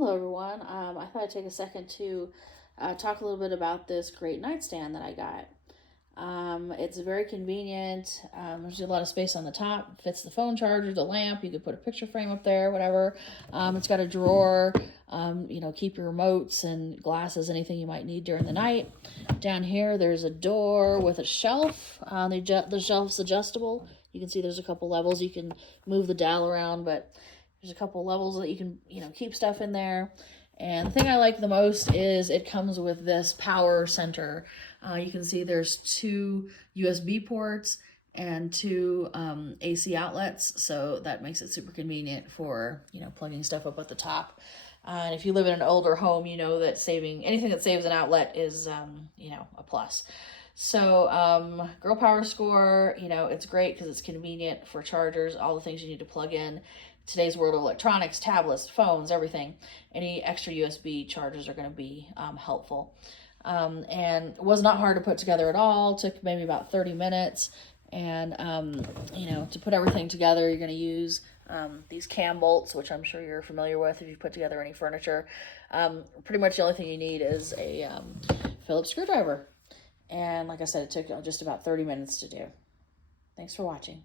Hello everyone. I thought I'd take a second to talk a little bit about this great nightstand that I got. It's very convenient. There's a lot of space on the top. Fits the phone charger, the lamp. You could put a picture frame up there, whatever. It's got a drawer. Keep your remotes and glasses, anything you might need during the night. Down here, there's a door with a shelf. The shelf's adjustable. You can see there's a couple levels. You can move the dial around, but there's a couple levels that you can, keep stuff in there. And the thing I like the most is it comes with this power center. You can see there's two USB ports and two AC outlets. So that makes it super convenient for, plugging stuff up at the top. And if you live in an older home, you know that anything that saves an outlet is, a plus. So, Girl Power Score, it's great because it's convenient for chargers, all the things you need to plug in. Today's world of electronics, tablets, phones, everything. Any extra USB chargers are going to be helpful. And it was not hard to put together at all. It took maybe about 30 minutes. And, to put everything together, you're going to use these cam bolts, which I'm sure you're familiar with if you've put together any furniture. Pretty much the only thing you need is a Phillips screwdriver. And like I said, it took just about 30 minutes to do. Thanks for watching.